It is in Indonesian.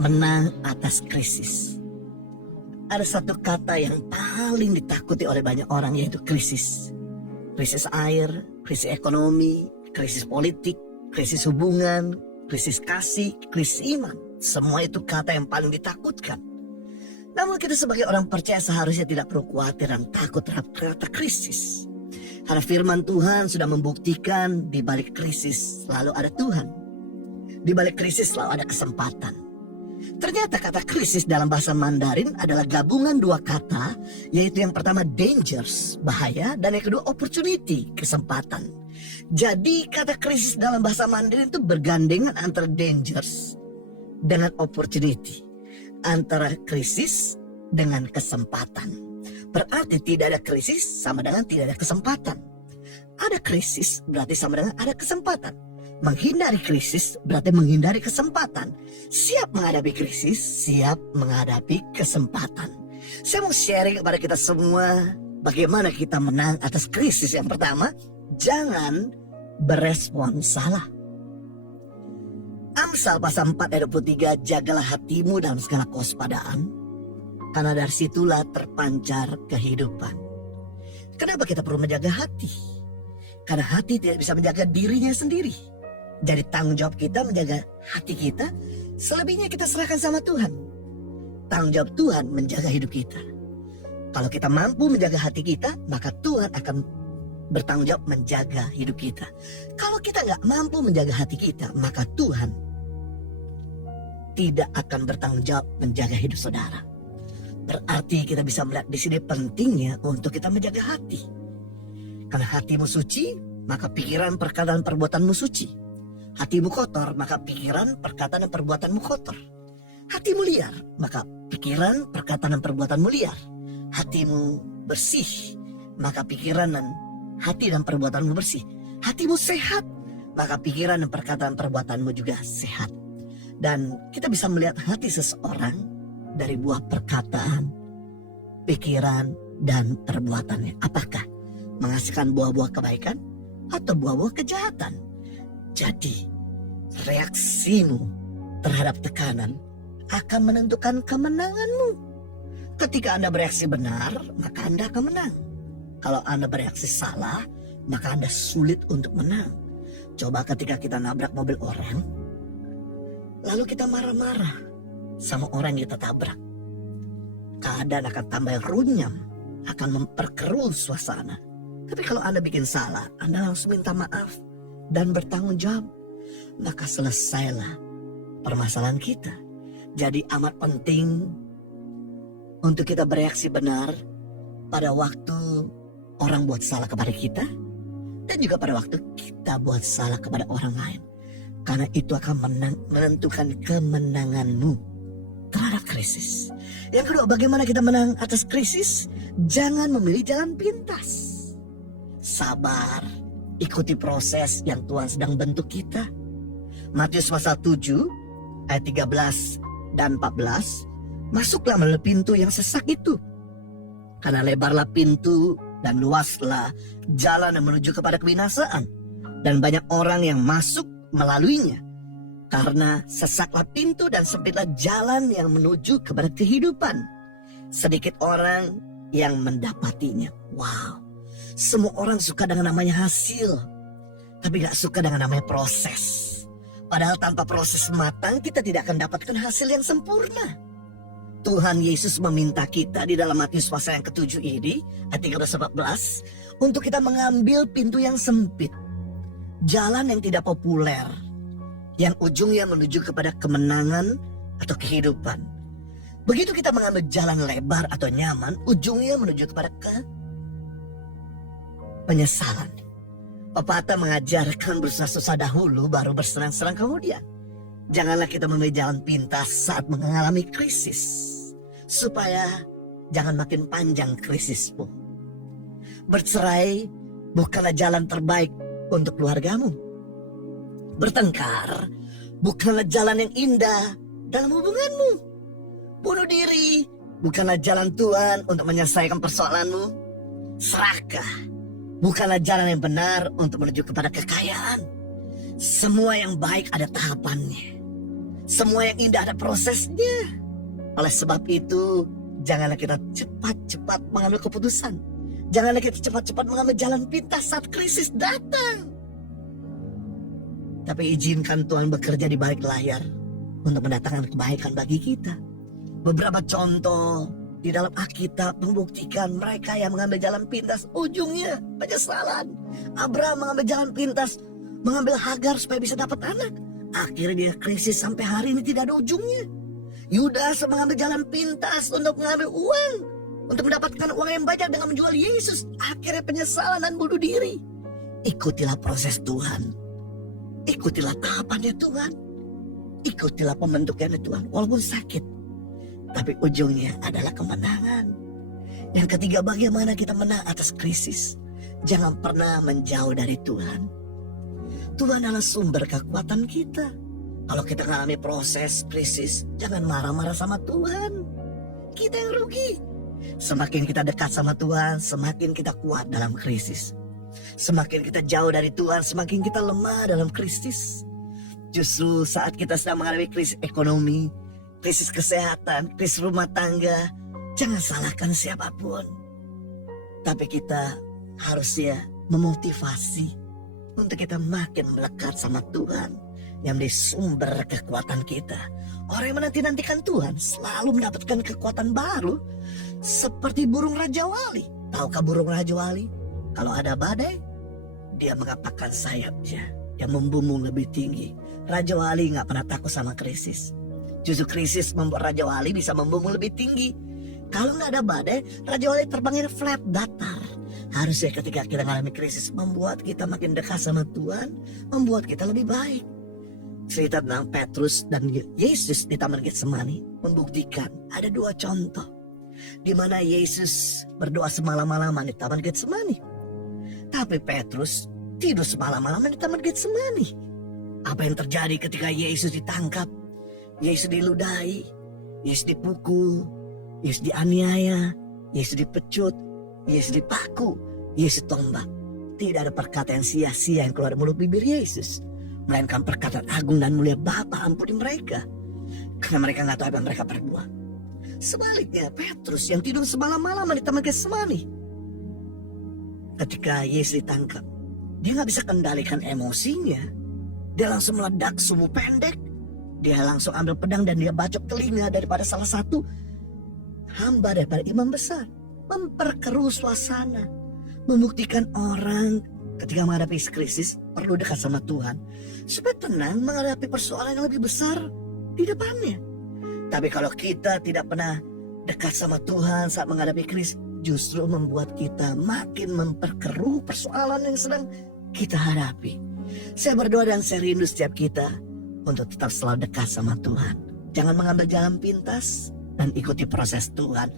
menang atas krisis. Ada satu kata yang paling ditakuti oleh banyak orang, yaitu krisis. Krisis air, krisis ekonomi, krisis politik, krisis hubungan, krisis kasih, krisis iman. Semua itu kata yang paling ditakutkan. Namun kita sebagai orang percaya seharusnya tidak perlu khawatir dan takut terhadap kata krisis. Karena firman Tuhan sudah membuktikan di balik krisis selalu ada Tuhan. Di balik krisis selalu ada kesempatan. Ternyata kata krisis dalam bahasa Mandarin adalah gabungan dua kata, yaitu yang pertama dangers, bahaya, dan yang kedua opportunity, kesempatan. Jadi kata krisis dalam bahasa Mandarin itu bergandengan antara dangers dengan opportunity, antara krisis dengan kesempatan. Berarti tidak ada krisis sama dengan tidak ada kesempatan. Ada krisis berarti sama dengan ada kesempatan. Menghindari krisis berarti menghindari kesempatan. Siap menghadapi krisis, siap menghadapi kesempatan. Saya mau sharing kepada kita semua bagaimana kita menang atas krisis. Yang pertama, jangan berespon salah. Amsal pasal 4 ayat 23, jagalah hatimu dalam segala kewaspadaan, karena dari situlah terpancar kehidupan. Kenapa kita perlu menjaga hati? Karena hati tidak bisa menjaga dirinya sendiri. Jadi tanggung jawab kita menjaga hati kita, selebihnya kita serahkan sama Tuhan. Tanggung jawab Tuhan menjaga hidup kita. Kalau kita mampu menjaga hati kita, maka Tuhan akan bertanggung jawab menjaga hidup kita. Kalau kita nggak mampu menjaga hati kita, maka Tuhan tidak akan bertanggung jawab menjaga hidup saudara. Berarti kita bisa melihat di sini pentingnya untuk kita menjaga hati. Karena hatimu suci, maka pikiran, perkataan, perbuatanmu suci. Hatimu kotor, maka pikiran, perkataan, dan perbuatanmu kotor. Hatimu liar, maka pikiran, perkataan, dan perbuatanmu liar. Hatimu bersih, maka pikiran dan hati dan perbuatanmu bersih. Hatimu sehat, maka pikiran dan perkataan perbuatanmu juga sehat. Dan kita bisa melihat hati seseorang dari buah perkataan, pikiran, dan perbuatannya. Apakah menghasilkan buah-buah kebaikan atau buah-buah kejahatan? Jadi reaksimu terhadap tekanan akan menentukan kemenanganmu. Ketika Anda bereaksi benar, maka Anda akan menang. Kalau Anda bereaksi salah, maka Anda sulit untuk menang. Coba ketika kita nabrak mobil orang, lalu kita marah-marah sama orang yang kita tabrak, keadaan akan tambah runyam, akan memperkeruh suasana. Tapi kalau Anda bikin salah, Anda langsung minta maaf dan bertanggung jawab, maka selesailah permasalahan kita. Jadi amat penting untuk kita bereaksi benar pada waktu orang buat salah kepada kita, dan juga pada waktu kita buat salah kepada orang lain. Karena itu akan menentukan kemenanganmu terhadap krisis. Yang kedua, bagaimana kita menang atas krisis? Jangan memilih jalan pintas. Sabar, ikuti proses yang Tuhan sedang bentuk kita. Matius pasal 7 ayat 13 dan 14, masuklah melalui pintu yang sesak itu. Karena lebarlah pintu dan luaslah jalan yang menuju kepada kebinasaan, dan banyak orang yang masuk melaluinya. Karena sesaklah pintu dan sempitlah jalan yang menuju kepada kehidupan, sedikit orang yang mendapatinya. Wow, semua orang suka dengan namanya hasil, tapi gak suka dengan namanya proses. Padahal tanpa proses matang kita tidak akan dapatkan hasil yang sempurna. Tuhan Yesus meminta kita di dalam Matius pasal yang ke-7 ini, ayat 13-14, untuk kita mengambil pintu yang sempit, jalan yang tidak populer, yang ujungnya menuju kepada kemenangan atau kehidupan. Begitu kita mengambil jalan lebar atau nyaman, ujungnya menuju kepada penyesalan. Pepatah mengajarkan bersusah-susah dahulu baru bersenang-senang kemudian. Janganlah kita memilih jalan pintas saat mengalami krisis, supaya jangan makin panjang krisismu. Bercerai bukanlah jalan terbaik untuk keluargamu. Bertengkar bukanlah jalan yang indah dalam hubunganmu. Bunuh diri bukanlah jalan Tuhan untuk menyelesaikan persoalanmu. Serakah bukanlah jalan yang benar untuk menuju kepada kekayaan. Semua yang baik ada tahapannya. Semua yang indah ada prosesnya. Oleh sebab itu, janganlah kita cepat-cepat mengambil keputusan. Janganlah kita cepat-cepat mengambil jalan pintas saat krisis datang. Tapi izinkan Tuhan bekerja di balik layar untuk mendatangkan kebaikan bagi kita. Beberapa contoh di dalam Alkitab membuktikan mereka yang mengambil jalan pintas ujungnya penyesalan. Abraham mengambil jalan pintas, mengambil Hagar supaya bisa dapat anak. Akhirnya dia krisis sampai hari ini tidak ada ujungnya. Yudas mengambil jalan pintas untuk mengambil uang, untuk mendapatkan uang yang banyak dengan menjual Yesus. Akhirnya penyesalan dan bunuh diri. Ikutilah proses Tuhan. Ikutilah tahapannya Tuhan. Ikutilah pembentukannya Tuhan. Walaupun sakit, tapi ujungnya adalah kemenangan. Yang ketiga, bagaimana kita menang atas krisis. Jangan pernah menjauh dari Tuhan. Tuhan adalah sumber kekuatan kita. Kalau kita mengalami proses krisis, jangan marah-marah sama Tuhan. Kita yang rugi. Semakin kita dekat sama Tuhan, semakin kita kuat dalam krisis. Semakin kita jauh dari Tuhan, semakin kita lemah dalam krisis. Justru saat kita sedang mengalami krisis ekonomi, krisis kesehatan, krisis rumah tangga, jangan salahkan siapapun. Tapi kita harusnya memotivasi untuk kita makin melekat sama Tuhan yang menjadi sumber kekuatan kita. Orang yang menanti-nantikan Tuhan selalu mendapatkan kekuatan baru seperti burung Raja Wali. Tahukah burung Raja Wali? Kalau ada badai, dia mengapakkan sayapnya yang membumbung lebih tinggi. Raja Wali gak pernah takut sama krisis. Justru krisis membuat Raja Wali bisa membumbung lebih tinggi. Kalau gak ada badai, Raja Wali terbangnya flat, datar. Harusnya ketika kita mengalami krisis membuat kita makin dekat sama Tuhan, membuat kita lebih baik. Cerita tentang Petrus dan Yesus di Taman Getsemani membuktikan ada dua contoh di mana Yesus berdoa semalam-malaman di Taman Getsemani. Tapi Petrus tidur semalam-malaman di Taman Getsemani. Apa yang terjadi ketika Yesus ditangkap? Yesus diludahi, Yesus dipukul, Yesus dianiaya, Yesus dipecut, Yesus dipaku, Yesus tombak. Tidak ada perkataan sia-sia yang keluar dari mulut bibir Yesus, melainkan perkataan agung dan mulia, Bapa ampuni mereka, karena mereka nggak tahu apa yang mereka perbuat. Sebaliknya Petrus yang tidur semalam-malaman di Taman Getsemani, ketika Yesus ditangkap, dia nggak bisa kendalikan emosinya. Dia langsung meledak sumbu pendek. Dia langsung ambil pedang dan dia bacok telinga daripada salah satu hamba daripada imam besar. Memperkeruh suasana, membuktikan orang ketika menghadapi krisis perlu dekat sama Tuhan supaya tenang menghadapi persoalan yang lebih besar di depannya. Tapi kalau kita tidak pernah dekat sama Tuhan saat menghadapi krisis, justru membuat kita makin memperkeruh persoalan yang sedang kita hadapi. Saya berdoa dan saya rindu setiap kita untuk tetap selalu dekat sama Tuhan. Jangan mengambil jalan pintas dan ikuti proses Tuhan.